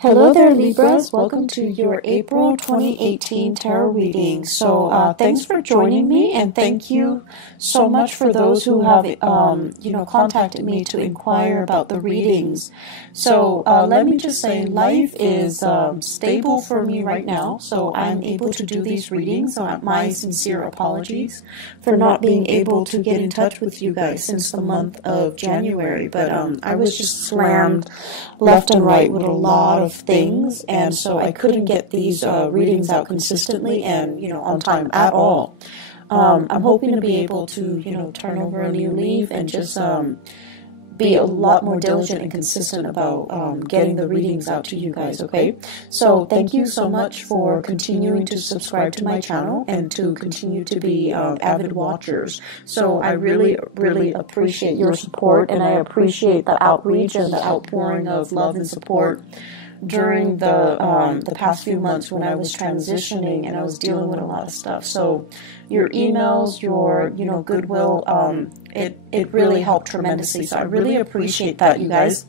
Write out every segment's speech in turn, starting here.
Hello there, Libras. Welcome to your April 2018 tarot reading. So thanks for joining me, and thank you so much for those who have, contacted me to inquire about the readings. So let me just say, life is stable for me right now, so I'm able to do these readings. So my sincere apologies for not being able to get in touch with you guys since the month of January. But I was just slammed left and right with a lot of things, and so I couldn't get these readings out consistently and on time at all. I'm hoping to be able to turn over a new leaf and just be a lot more diligent and consistent about getting the readings out to you guys. Okay, so thank you so much for continuing to subscribe to my channel and to continue to be avid watchers. So I really appreciate your support, and I appreciate the outreach and the outpouring of love and support during the past few months when I was transitioning and I was dealing with a lot of stuff. So your emails, your goodwill, it really helped tremendously. So I really appreciate that, you guys.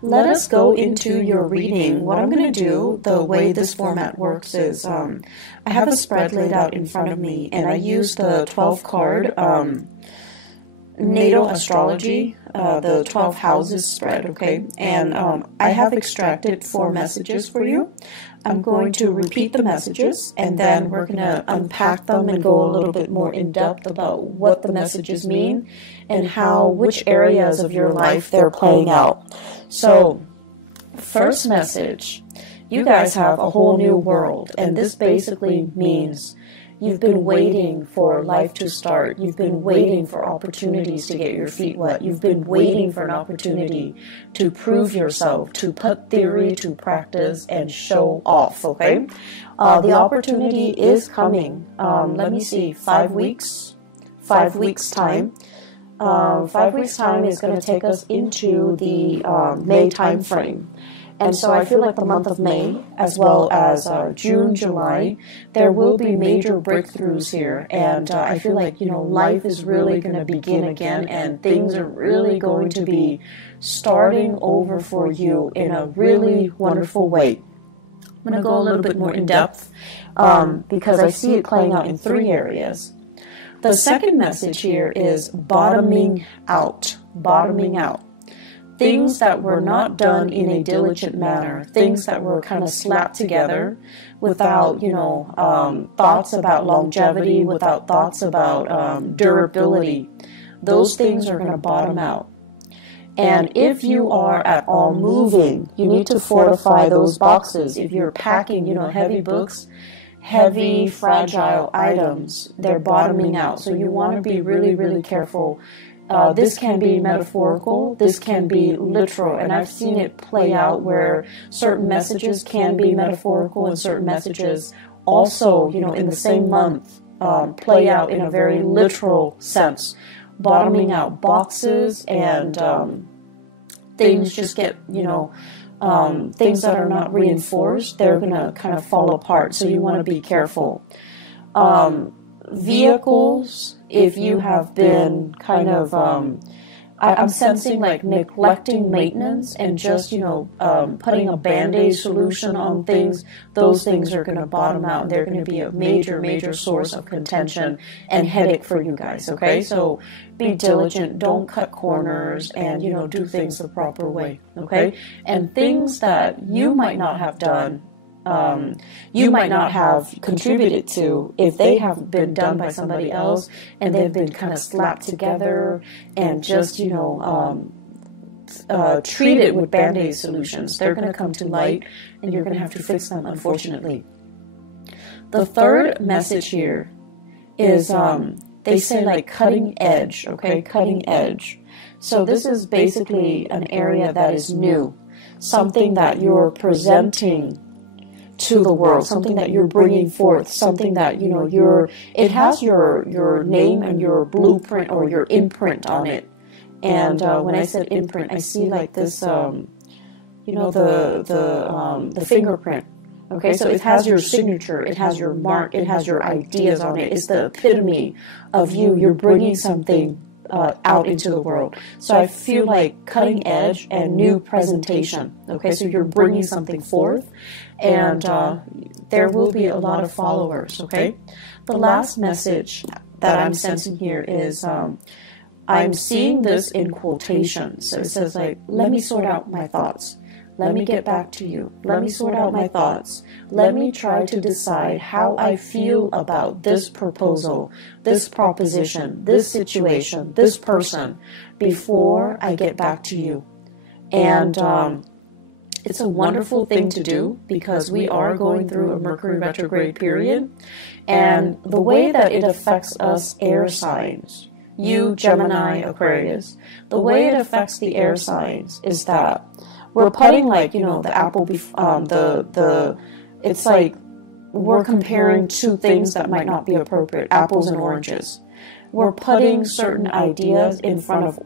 Let us go into your reading. What I'm going to do, the way this format works is I have a spread laid out in front of me, and I use the 12 card natal astrology, the 12 houses spread, okay? And I have extracted 4 messages for you. I'm going to repeat the messages, and then we're going to unpack them and go a little bit more in depth about what the messages mean and which areas of your life they're playing out. So, first message, you guys have a whole new world, and this basically means you've been waiting for life to start. You've been waiting for opportunities to get your feet wet. You've been waiting for an opportunity to prove yourself, to put theory to practice and show off, okay? The opportunity is coming. Let me see, 5 weeks? 5 weeks' time. 5 weeks' time is going to take us into the May time frame. And so I feel like the month of May, as well as June, July, there will be major breakthroughs here. And I feel like, life is really going to begin again, and things are really going to be starting over for you in a really wonderful way. I'm going to go a little bit more in depth because I see it playing out in 3 areas. The second message here is bottoming out. Bottoming out. Things that were not done in a diligent manner, things that were kind of slapped together without, thoughts about longevity, without thoughts about durability. Those things are going to bottom out. And if you are at all moving, you need to fortify those boxes. If you're packing, heavy books, heavy, fragile items, they're bottoming out. So you want to be really, really careful. This can be metaphorical, this can be literal, and I've seen it play out where certain messages can be metaphorical and certain messages also, in the same month, play out in a very literal sense. Bottoming out boxes and things just get, things that are not reinforced, they're going to kind of fall apart, so you want to be careful. Vehicles, if you have been kind of, I'm sensing like neglecting maintenance and just, putting a Band-Aid solution on things, those things are going to bottom out, and they're going to be a major, major source of contention and headache for you guys, okay? So be diligent, don't cut corners, and, do things the proper way, okay? And things that you might not have done, you might not have contributed to, if they have been done by somebody else and they've been kind of slapped together and just, treated with Band-Aid solutions. They're going to come to light, and you're going to have to fix them, unfortunately. The third message here is, they say like cutting edge, okay? Cutting edge. So this is basically an area that is new, something that you're presenting to the world, something that you're bringing forth, something that, it has your name and your blueprint or your imprint on it. And when I said imprint, I see like this, the fingerprint. Okay, so it has your signature, it has your mark, it has your ideas on it. It's the epitome of you. You're bringing something out into the world. So I feel like cutting edge and new presentation. Okay, so you're bringing something forth, and there will be a lot of followers. Okay, the last message that I'm sensing here is I'm seeing this in quotations. So it says like, let me sort out my thoughts. Let me get back to you. Let me sort out my thoughts. Let me try to decide how I feel about this proposal, this proposition, this situation, this person, before I get back to you. And it's a wonderful thing to do, because we are going through a Mercury retrograde period. And the way that it affects us air signs, you, Gemini, Aquarius, the way it affects the air signs is that we're putting, like, you know, the apple, it's like we're comparing two things that might not be appropriate, apples and oranges. We're putting certain ideas in front of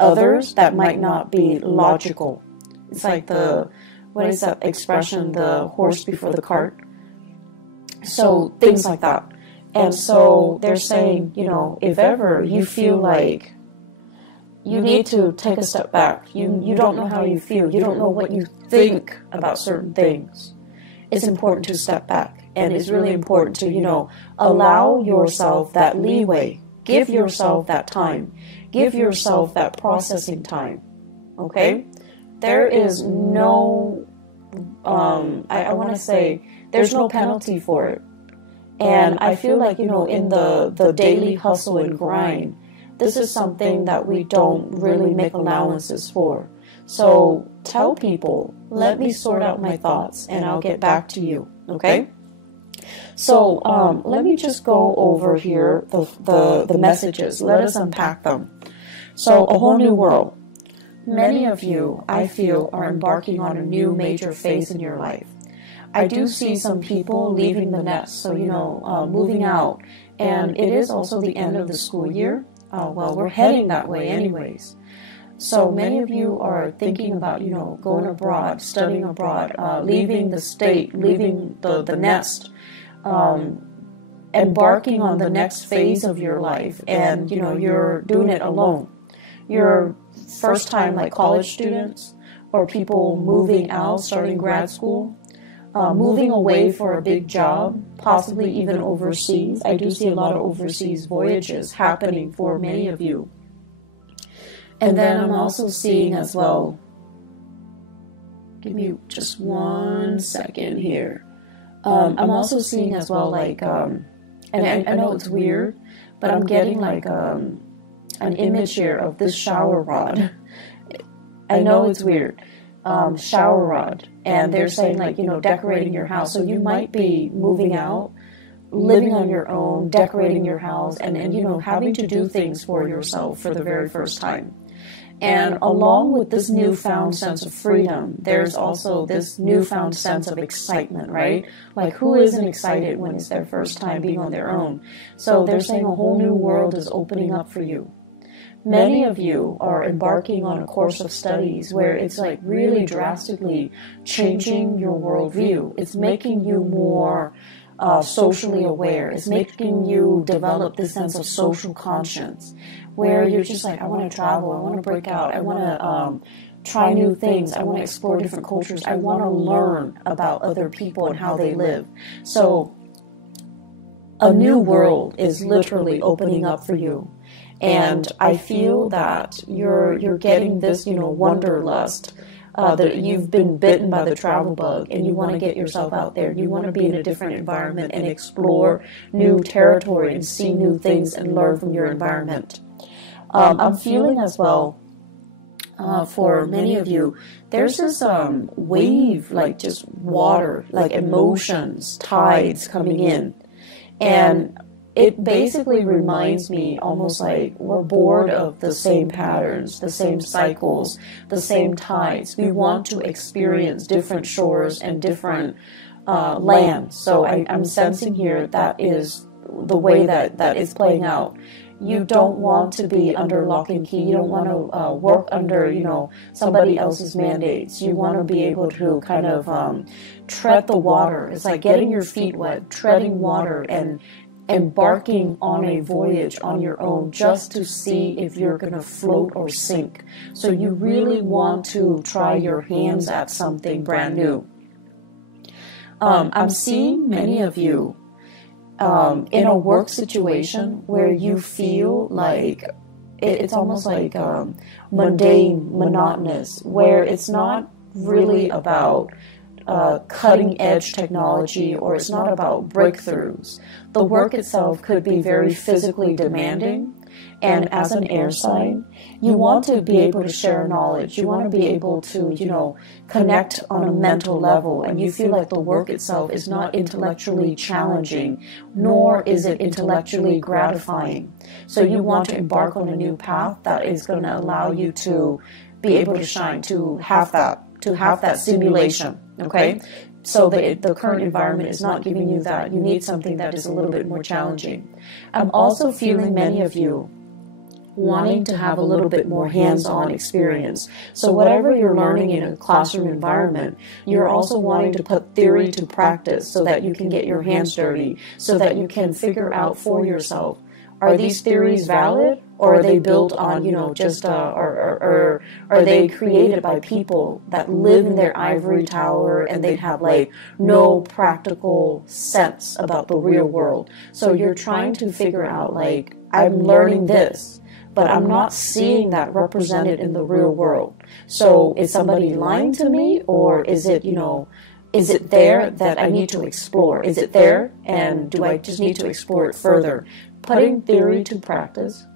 others that might not be logical. It's like what is that expression, the horse before the cart? So things like that. And so they're saying, you know, if ever you feel like you need to take a step back, you don't know how you feel, you don't know what you think about certain things, it's important to step back. And it's really important to, you know, allow yourself that leeway, give yourself that time, give yourself that processing time. Okay? There is no, I want to say, there's no penalty for it. And I feel like, you know, in the daily hustle and grind, this is something that we don't really make allowances for. So tell people, let me sort out my thoughts and I'll get back to you, okay? So let me just go over here the messages. Let us unpack them. So a whole new world. Many of you, I feel, are embarking on a new major phase in your life. I do see some people leaving the nest, so, you know, moving out. And it is also the end of the school year. Well, we're heading that way anyways. So many of you are thinking about, you know, going abroad, studying abroad, leaving the state, leaving the nest, embarking on the next phase of your life. And, you know, you're doing it alone. You're first time, like college students or people moving out, starting grad school, moving away for a big job, possibly even overseas. I do see a lot of overseas voyages happening for many of you. And then I'm also seeing as well, give me just 1 second here. I'm also seeing as well, like, and I know it's weird, but I'm getting like an image here of this shower rod. I know it's weird. Shower rod, and they're saying, like, you know, decorating your house. So you might be moving out, living on your own, decorating your house, and you know, having to do things for yourself for the very first time. And along with this newfound sense of freedom, there's also this newfound sense of excitement, right? Like, who isn't excited when it's their first time being on their own? So they're saying a whole new world is opening up for you. Many of you are embarking on a course of studies where it's like really drastically changing your worldview. It's making you more socially aware. It's making you develop this sense of social conscience where you're just like, I want to travel, I want to break out, I want to try new things, I want to explore different cultures, I want to learn about other people and how they live. So a new world is literally opening up for you. And I feel that you're getting this, you know, wanderlust, that you've been bitten by the travel bug and you want to get yourself out there. You want to be in a different environment and explore new territory and see new things and learn from your environment. I'm feeling as well, for many of you, there's this wave, like just water, like emotions, tides coming in. And it basically reminds me almost like we're bored of the same patterns, the same cycles, the same tides. We want to experience different shores and different lands. So I'm sensing here that is the way that is playing out. You don't want to be under lock and key. You don't want to work under, you know, somebody else's mandates. You want to be able to kind of tread the water. It's like getting your feet wet, treading water, and embarking on a voyage on your own just to see if you're going to float or sink. So you really want to try your hands at something brand new. I'm seeing many of you in a work situation where you feel like it's almost like mundane, monotonous, where it's not really about cutting edge technology, or it's not about breakthroughs. The work itself could be very physically demanding, and as an air sign, you want to be able to share knowledge. You want to be able to, connect on a mental level, and you feel like the work itself is not intellectually challenging, nor is it intellectually gratifying. So you want to embark on a new path that is going to allow you to be able to shine, to have that stimulation. Okay, so the current environment is not giving you that. You need something that is a little bit more challenging. I'm also feeling many of you wanting to have a little bit more hands-on experience. So whatever you're learning in a classroom environment, you're also wanting to put theory to practice so that you can get your hands dirty, so that you can figure out for yourself, are these theories valid, or are they built on, or are they created by people that live in their ivory tower and they have like no practical sense about the real world? So you're trying to figure out, like, I'm learning this, but I'm not seeing that represented in the real world. So is somebody lying to me, or is it, is it there that I need to explore? Is it there, and do I just need to explore it further? Putting theory to practice,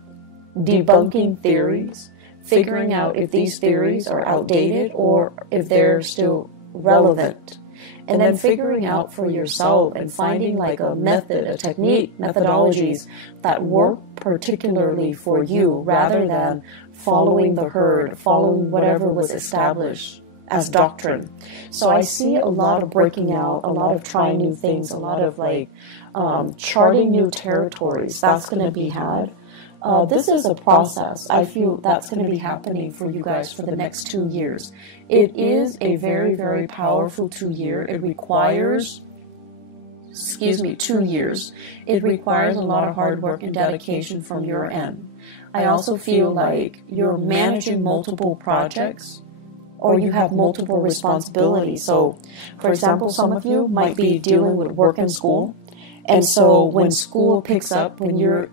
debunking theories, figuring out if these theories are outdated or if they're still relevant, and then figuring out for yourself and finding like a method, a technique, methodologies that work particularly for you, rather than following the herd, following whatever was established as doctrine. So I see a lot of breaking out, a lot of trying new things, a lot of like charting new territories. That's going to be had. This is a process. I feel that's going to be happening for you guys for the next 2 years. It is a very, very powerful 2 year. It requires, 2 years. It requires a lot of hard work and dedication from your end. I also feel like you're managing multiple projects, or you have multiple responsibilities. So, for example, some of you might be dealing with work and school. And so when school picks up, when you're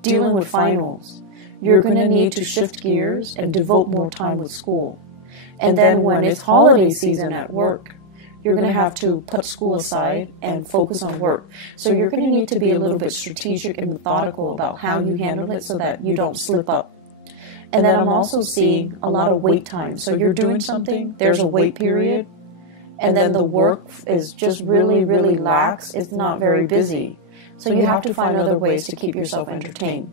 dealing with finals, you're going to need to shift gears and devote more time with school. And then when it's holiday season at work, you're going to have to put school aside and focus on work. So you're going to need to be a little bit strategic and methodical about how you handle it so that you don't slip up. And then I'm also seeing a lot of wait time. So you're doing something, there's a wait period, and then the work is just really, really lax. It's not very busy. So you have to find other ways to keep yourself entertained.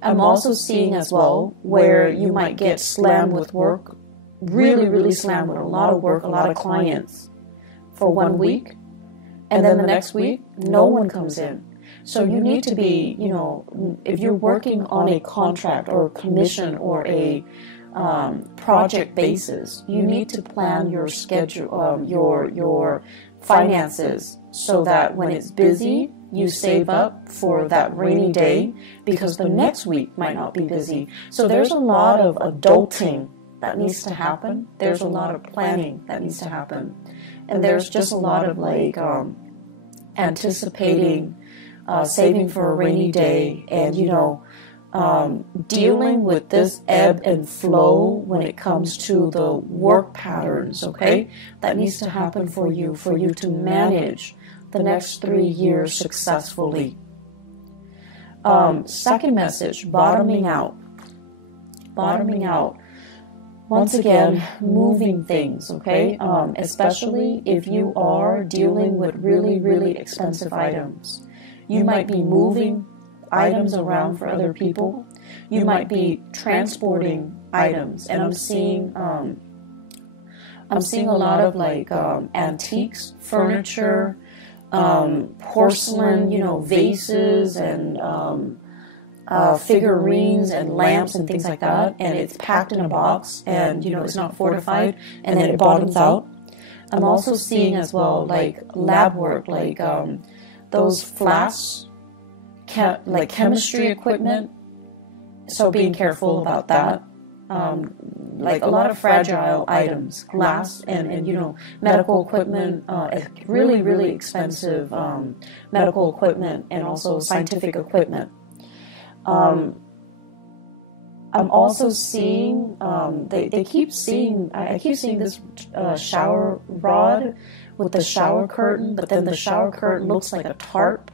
I'm also seeing as well where you might get slammed with work, really, really slammed with a lot of work, a lot of clients for 1 week. And then the next week, no one comes in. So you need to be, if you're working on a contract or a commission or a project basis, you need to plan your schedule, your finances, so that when it's busy, you save up for that rainy day, because the next week might not be busy. So there's a lot of adulting that needs to happen. There's a lot of planning that needs to happen. And there's just a lot of like anticipating, saving for a rainy day, and dealing with this ebb and flow when it comes to the work patterns, okay? That needs to happen for you to manage the next 3 years successfully. Second message, bottoming out. Bottoming out. Once again, moving things, okay? Especially if you are dealing with really, really expensive items. You might be moving items around for other people. You might be transporting items, and I'm seeing a lot of like antiques, furniture, porcelain, vases and figurines and lamps and things like that, and it's packed in a box, and it's not fortified, and then it bottoms out. I'm also seeing as well like lab work, like those flasks like chemistry equipment. So being careful about that. Like a lot of fragile items, glass and you know, medical equipment, really, really expensive medical equipment, and also scientific equipment. I'm also seeing, they keep seeing, I keep seeing this shower rod with the shower curtain, but then the shower curtain looks like a tarp.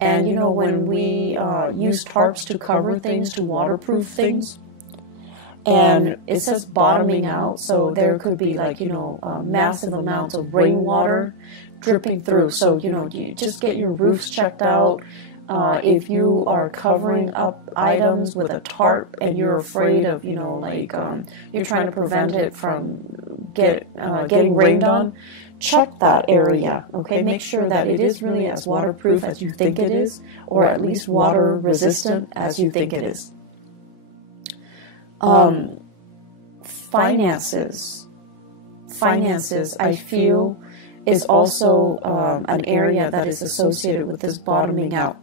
And you know, when we use tarps to cover things, to waterproof things, and it says bottoming out, so there could be, like, you know, massive amounts of rainwater dripping through. So, you know, you just get your roofs checked out. If you are covering up items with a tarp and you're afraid of, you know, like, you're trying to prevent it from getting rained on, check that area, okay? Make sure that it is really as waterproof as you think it is, or at least water resistant as you think it is. Finances, I feel, is also an area that is associated with this bottoming out.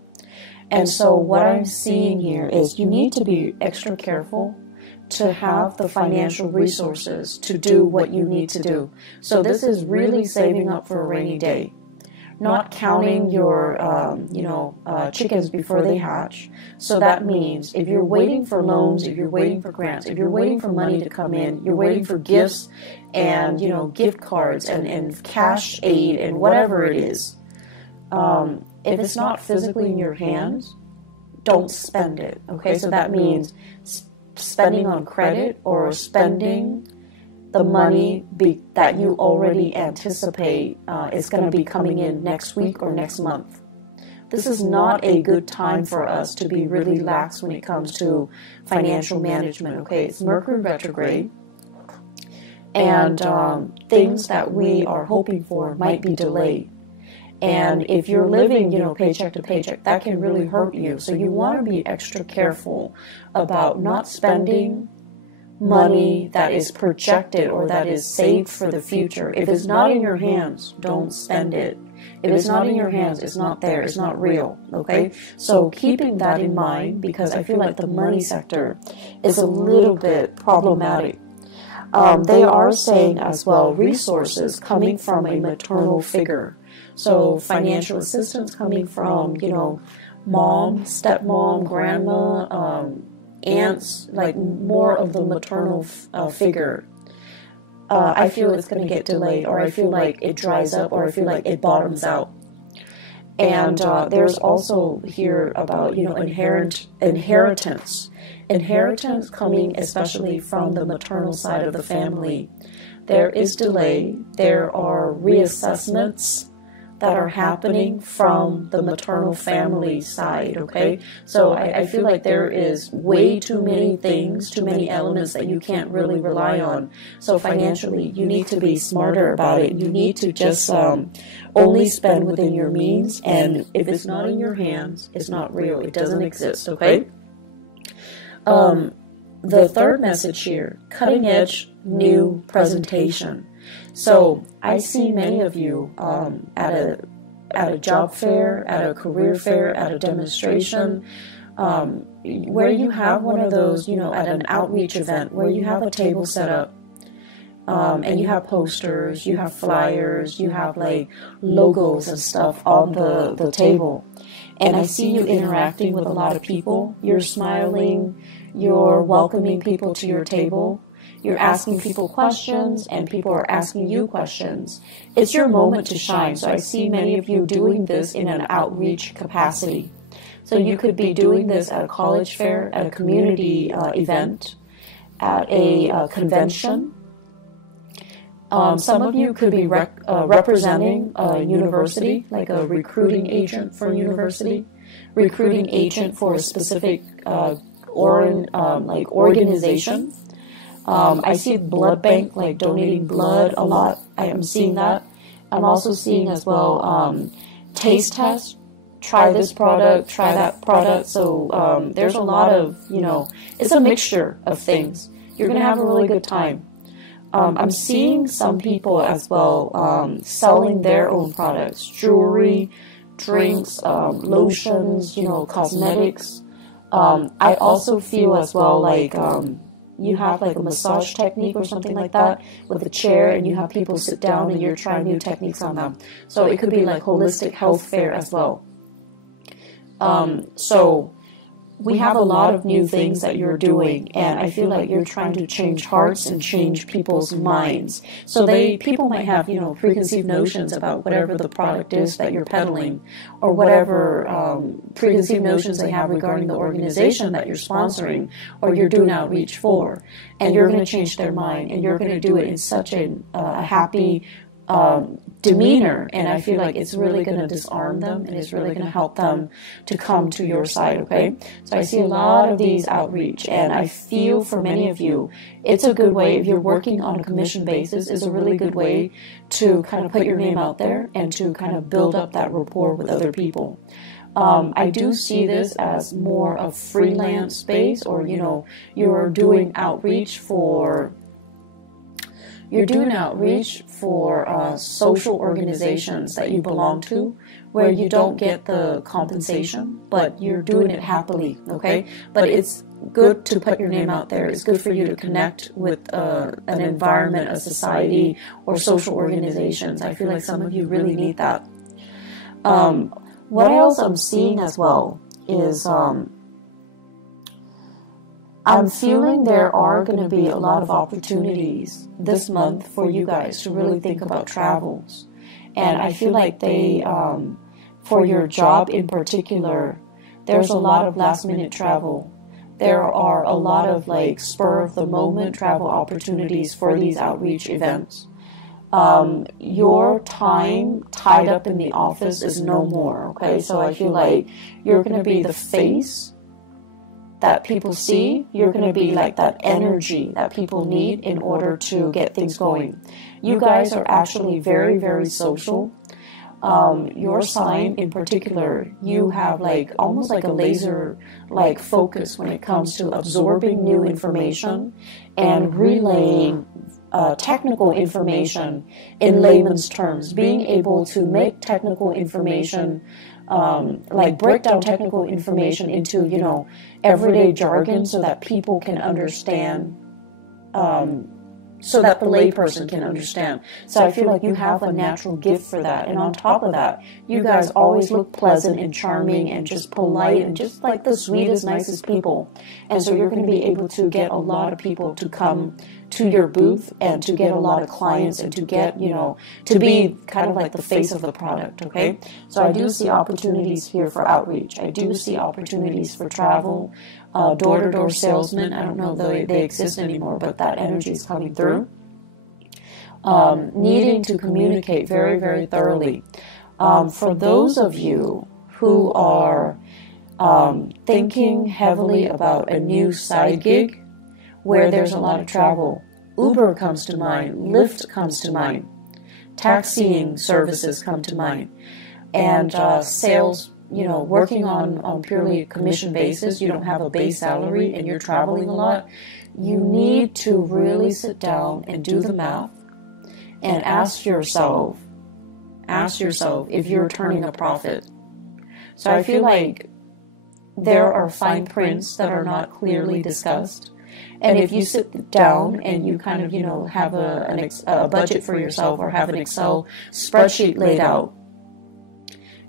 And so what I'm seeing here is you need to be extra careful to have the financial resources to do what you need to do. So this is really saving up for a rainy day. Not counting your, chickens before they hatch. So that means if you're waiting for loans, if you're waiting for grants, if you're waiting for money to come in, you're waiting for gifts and, you know, gift cards and cash aid and whatever it is, if it's not physically in your hands, don't spend it, okay? So that means spending on credit or spending the money that you already anticipate is going to be coming in next week or next month. This is not a good time for us to be really lax when it comes to financial management, okay? It's Mercury retrograde, and things that we are hoping for might be delayed. And if you're living, you know, paycheck to paycheck, that can really hurt you. So you want to be extra careful about not spending money that is projected or that is saved for the future. If it's not in your hands, don't spend it. If it's not in your hands, it's not there, it's not real, okay? So keeping that in mind, because I feel like the money sector is a little bit problematic. They are saying as well resources coming from a maternal figure. So financial assistance coming from, you know, mom, stepmom, grandma, aunts, like more of the maternal figure. I feel it's going to get delayed, or I feel like it dries up, or I feel like it bottoms out. And there's also here about, you know, inheritance coming especially from the maternal side of the family. There is delay. There are reassessments that are happening from the maternal family side, okay? So I feel like there is way too many things, too many elements that you can't really rely on. So financially, you need to be smarter about it. You need to just only spend within your means, and if it's not in your hands, it's not real. It doesn't exist, okay? The third message here, cutting edge new presentation. So I see many of you at a job fair, at a career fair, at a demonstration, where you have one of those, you know, at an outreach event where you have a table set up, and you have posters, you have flyers, you have like logos and stuff on the table. And I see you interacting with a lot of people. You're smiling, you're welcoming people to your table. You're asking people questions, and people are asking you questions. It's your moment to shine. So I see many of you doing this in an outreach capacity. So you could be doing this at a college fair, at a community event, at a convention. Some of you could be representing a university, like a recruiting agent for a university, recruiting agent for a specific organization. I see blood bank, like donating blood a lot. I am seeing that. I'm also seeing as well taste test. Try this product, try that product. So there's a lot of, you know, it's a mixture of things. You're going to have a really good time. I'm seeing some people as well selling their own products, jewelry, drinks, lotions, you know, cosmetics. I also feel as well like you have like a massage technique or something like that with a chair, and you have people sit down and you're trying new techniques on them. So it could be like holistic health fair as well. So we have a lot of new things that you're doing, and I feel like you're trying to change hearts and change people's minds. So people might have, you know, preconceived notions about whatever the product is that you're peddling, or whatever preconceived notions they have regarding the organization that you're sponsoring or you're doing outreach for. And you're going to change their mind, and you're going to do it in such a happy demeanor, and I feel like it's really going to disarm them, and it's really going to help them to come to your side, okay? So I see a lot of these outreach, and I feel for many of you, it's a good way, if you're working on a commission basis, it's a really good way to kind of put your name out there and to kind of build up that rapport with other people. I do see this as more of freelance space, or, you know, you're doing outreach for social organizations that you belong to, where you don't get the compensation, but you're doing it happily, okay? But it's good to put your name out there. It's good for you to connect with an environment, a society, or social organizations. I feel like some of you really need that. What else I'm seeing as well is I'm feeling there are going to be a lot of opportunities this month for you guys to really think about travels. And I feel like for your job in particular, there's a lot of last minute travel. There are a lot of like spur of the moment travel opportunities for these outreach events. Your time tied up in the office is no more, okay? So I feel like you're going to be the face that people see. You're going to be like that energy that people need in order to get things going. You guys are actually very, very social. Your sign in particular, you have like almost like a laser like focus when it comes to absorbing new information and relaying technical information in layman's terms, being able to make technical information like break down technical information into, you know, everyday jargon so that people can understand, so that the layperson can understand. So I feel like you have a natural gift for that. And on top of that, you guys always look pleasant and charming and just polite and just like the sweetest, nicest people. And so you're going to be able to get a lot of people to come to your booth and to get a lot of clients and to get, you know, to be kind of like the face of the product, okay? So I do see opportunities here for outreach. I do see opportunities for travel, door-to-door salesmen. I don't know if they exist anymore, but that energy is coming through. Needing to communicate very, very thoroughly. For those of you who are thinking heavily about a new side gig, where there's a lot of travel, Uber comes to mind, Lyft comes to mind, taxiing services come to mind, and sales, you know, working on purely a commission basis. You don't have a base salary and you're traveling a lot. You need to really sit down and do the math and ask yourself if you're turning a profit. So I feel like there are fine prints that are not clearly discussed. And if you sit down and you kind of, you know, have a budget for yourself, or have an Excel spreadsheet laid out,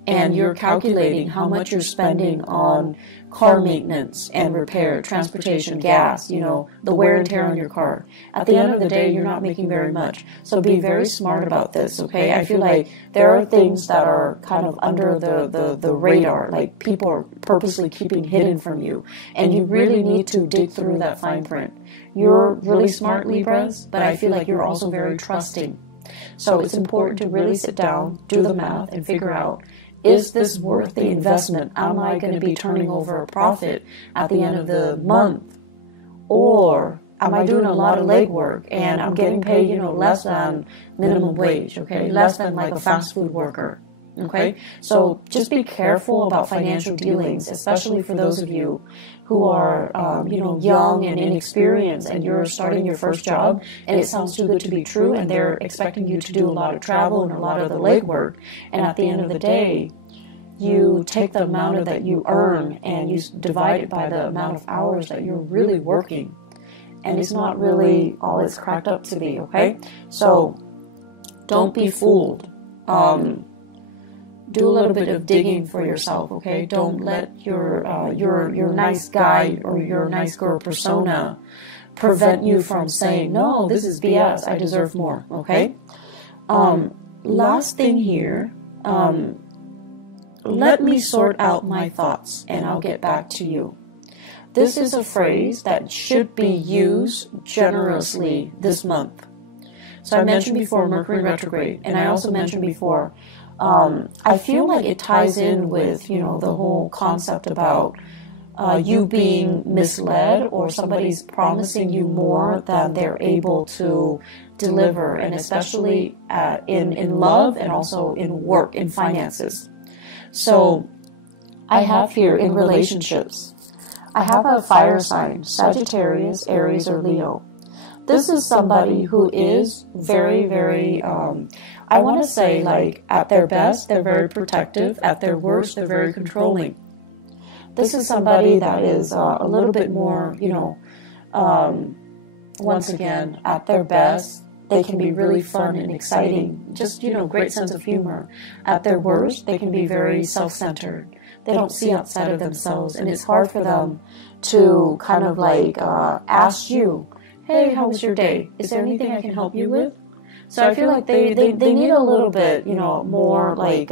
and you're calculating how much you're spending on car maintenance and repair, transportation, gas, you know, the wear and tear on your car. At the end of the day, you're not making very much. So be very smart about this, okay? I feel like there are things that are kind of under the radar, like people are purposely keeping hidden from you. And you really need to dig through that fine print. You're really smart, Libras, but I feel like you're also very trusting. So it's important to really sit down, do the math, and figure out, is this worth the investment? Am I going to be turning over a profit at the end of the month? Or am I doing a lot of legwork and I'm getting paid, you know, less than minimum wage, okay? Less than like a fast food worker, okay? So just be careful about financial dealings, especially for those of you who are, you know, young and inexperienced, and you're starting your first job and it sounds too good to be true, and they're expecting you to do a lot of travel and a lot of the legwork. And at the end of the day, you take the amount that you earn and you divide it by the amount of hours that you're really working. And it's not really all it's cracked up to be, okay? So don't be fooled. Do a little bit of digging for yourself, okay? Don't let your nice guy or your nice girl persona prevent you from saying, no, this is BS, I deserve more, okay? Last thing here, let me sort out my thoughts and I'll get back to you. This is a phrase that should be used generously this month. So I mentioned before Mercury retrograde, and I also mentioned before, I feel like it ties in with, the whole concept about you being misled or somebody's promising you more than they're able to deliver, and especially in love and also in work, in finances. So I have here in relationships, I have a fire sign, Sagittarius, Aries, or Leo. This is somebody who is very, very, I want to say, like, at their best, they're very protective. At their worst, they're very controlling. This is somebody that is a little bit more, once again, at their best, they can be really fun and exciting. Just, great sense of humor. At their worst, they can be very self-centered. They don't see outside of themselves, and it's hard for them to kind of like ask you, hey, how was your day? Is there anything I can help you with? So I feel like they need a little bit, more like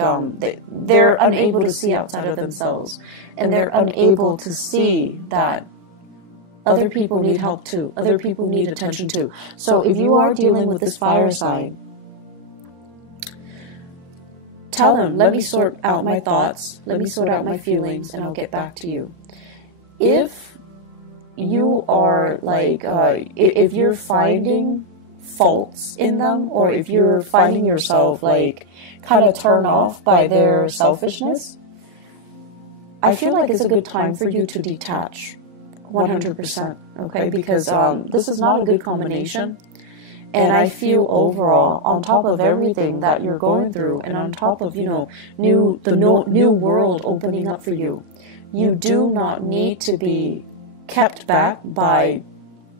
they're unable to see outside of themselves, and they're unable to see that other people need help too. Other people need attention too. So if you are dealing with this fire sign, tell them, let me sort out my thoughts, let me sort out my feelings, and I'll get back to you. If you are like, if you're finding faults in them, or if you're finding yourself like kind of turned off by their selfishness, I feel like it's a good time for you to detach 100%, okay? Because this is not a good combination. And I feel overall, on top of everything that you're going through, and on top of, the new world opening up for you, you do not need to be kept back by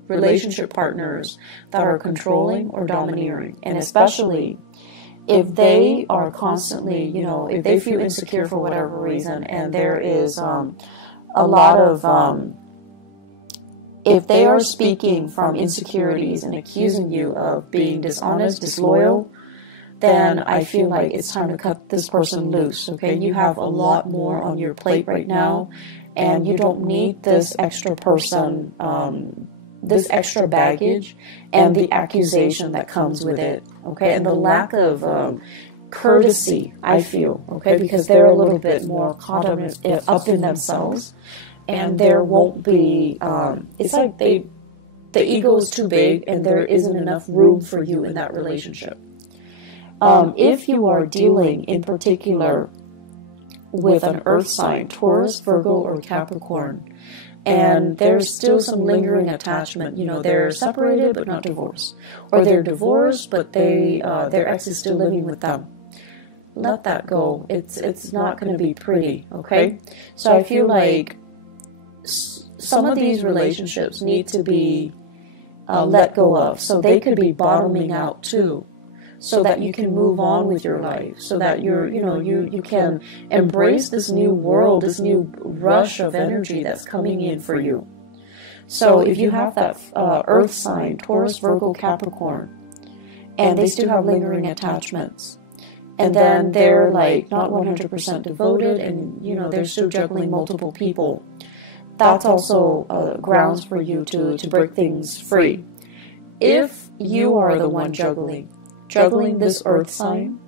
relationship partners that are controlling or domineering. And especially if they are constantly, if they feel insecure for whatever reason, and there is a lot of... if they are speaking from insecurities and accusing you of being dishonest, disloyal, then I feel like it's time to cut this person loose, okay? You have a lot more on your plate right now, and you don't need this extra person, this extra baggage, and the accusation that comes with it, okay? And the lack of courtesy, I feel, okay? Because they're a little bit more caught up in themselves. And there won't be, it's like the ego is too big and there isn't enough room for you in that relationship. If you are dealing in particular with an earth sign, Taurus, Virgo, or Capricorn, and there's still some lingering attachment, they're separated but not divorced, or they're divorced but their ex is still living with them. Let that go. It's not going to be pretty, okay? So I feel like some of these relationships need to be let go of, so they could be bottoming out too, so that you can move on with your life, so that you can embrace this new world, this new rush of energy that's coming in for you. So if you have that earth sign, Taurus, Virgo, Capricorn, and they still have lingering attachments, and then they're like not 100% devoted, and they're still juggling multiple people, that's also grounds for you to break things free. If you are the one juggling this earth sign,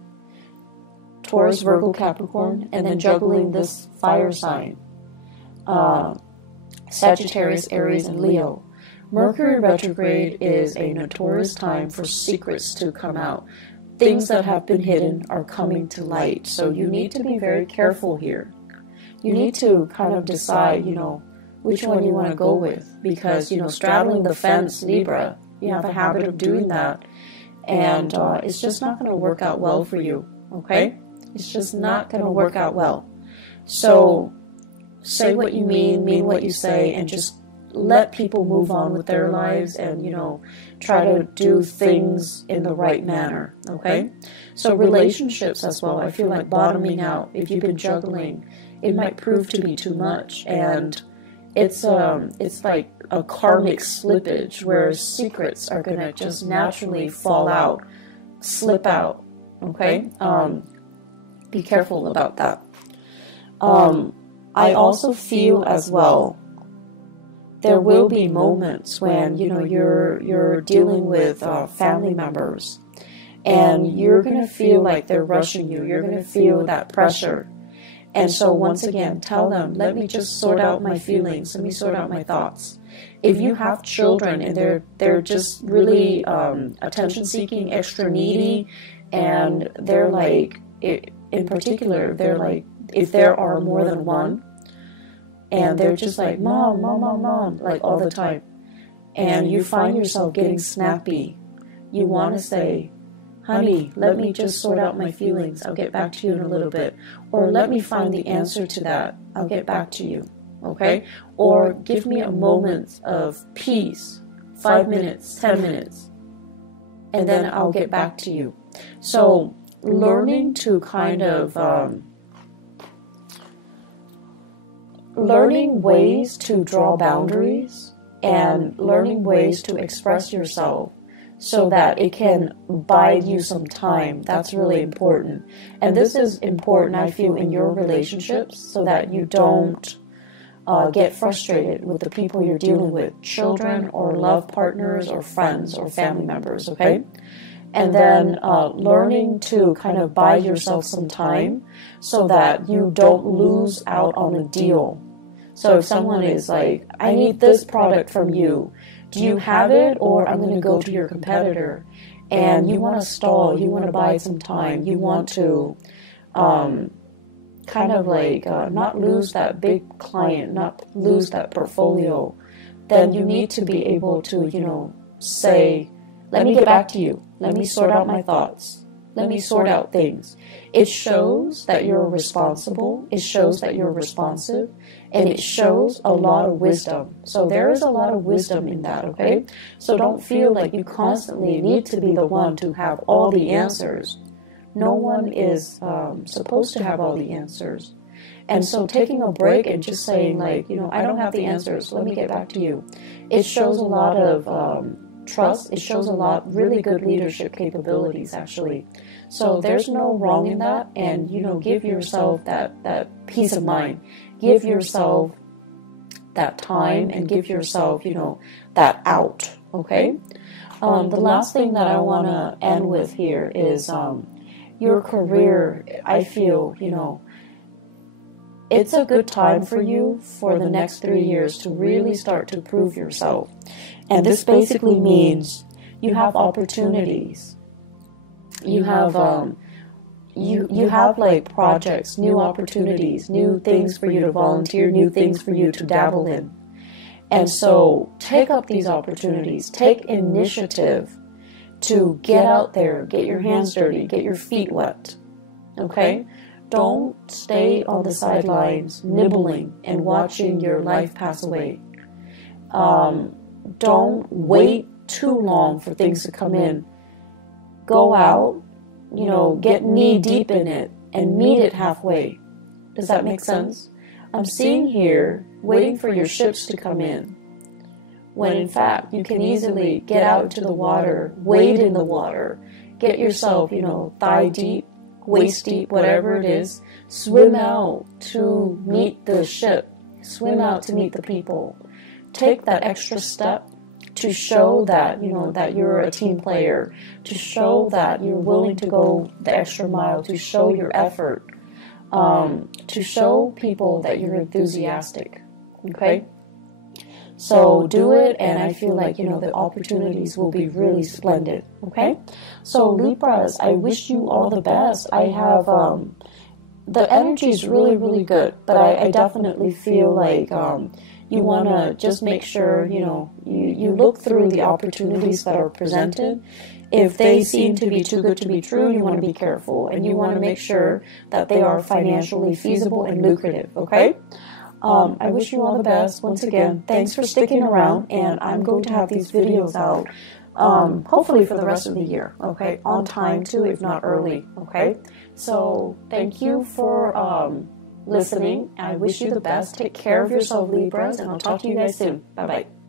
Taurus, Virgo, Capricorn, and then juggling this fire sign, Sagittarius, Aries, and Leo, Mercury retrograde is a notorious time for secrets to come out. Things that have been hidden are coming to light. So you need to be very careful here. You need to kind of decide, which one you want to go with, because straddling the fence, Libra, you have a habit of doing that, and it's just not going to work out well for you, okay? It's just not going to work out well. So say what you mean what you say, and just let people move on with their lives, and, you know, try to do things in the right manner, okay? So relationships as well, I feel like bottoming out. If you've been juggling, it might prove to be too much, and it's like a karmic slippage where secrets are going to just naturally fall out, slip out, okay? Be careful about that. I also feel as well, there will be moments when, you know, you're dealing with family members, and you're going to feel like they're rushing you. You're going to feel that pressure. And so once again, tell them, let me just sort out my feelings. Let me sort out my thoughts. If you have children and they're just really attention-seeking, extra needy, and they're like, in particular, they're like, if there are more than one, and they're just like, mom, mom, mom, mom, like all the time, and you find yourself getting snappy, you want to say, honey, let me just sort out my feelings. I'll get back to you in a little bit. Or let me find the answer to that. I'll get back to you. Okay? Or give me a moment of peace, 5 minutes, 10 minutes, and then I'll get back to you. So learning to kind of learning ways to draw boundaries and learning ways to express yourself so that it can bide you some time. That's really important. And this is important, I feel, in your relationships, so that you don't get frustrated with the people you're dealing with, children or love partners or friends or family members, okay? And then learning to kind of buy yourself some time so that you don't lose out on a deal. So if someone is like, I need this product from you, do you have it, or I'm going to go to your competitor? And you want to stall, you want to buy some time, you want to kind of like not lose that big client, not lose that portfolio, then you need to be able to, you know, say, let me get back to you. Let me sort out my thoughts. Let me sort out things. It shows that you're responsible. It shows that you're responsive. And it shows a lot of wisdom. So there is a lot of wisdom in that, okay? So don't feel like you constantly need to be the one to have all the answers. No one is supposed to have all the answers. And so taking a break and just saying, like, you know, I don't have the answers. Let me get back to you. It shows a lot of trust. It shows a lot really good leadership capabilities, actually. So there's no wrong in that. And, you know, give yourself that peace of mind. Give yourself that time and give yourself, you know, that out, okay? The last thing that I want to end with here is your career. I feel, you know, it's a good time for you for the next 3 years to really start to prove yourself. And this basically means you have opportunities. You have you have like projects, new opportunities, new things for you to volunteer, new things for you to dabble in. And so take up these opportunities, take initiative to get out there, get your hands dirty, get your feet wet, okay? Don't stay on the sidelines nibbling and watching your life pass away. Don't wait too long for things to come in. Go out, you know, get knee deep in it and meet it halfway. Does that make sense? I'm seeing here, waiting for your ships to come in, when in fact you can easily get out to the water, wade in the water, get yourself, you know, thigh deep, waist deep, whatever it is, swim out to meet the ship, swim out to meet the people. Take that extra step to show that, you know, that you're a team player, to show that you're willing to go the extra mile, to show your effort, to show people that you're enthusiastic, okay? So do it, and I feel like, you know, the opportunities will be really splendid, okay? So Libras, I wish you all the best. I have, the energy is really, really good, but I definitely feel like You want to just make sure, you look through the opportunities that are presented. If they seem to be too good to be true, you want to be careful, and you want to make sure that they are financially feasible and lucrative, okay? I wish you all the best. Once again, thanks for sticking around, and I'm going to have these videos out, hopefully for the rest of the year, okay? On time too, if not early, okay? So thank you for listening. I wish you the best. Take care of yourself, Libras, and I'll talk to you guys soon. Bye-bye.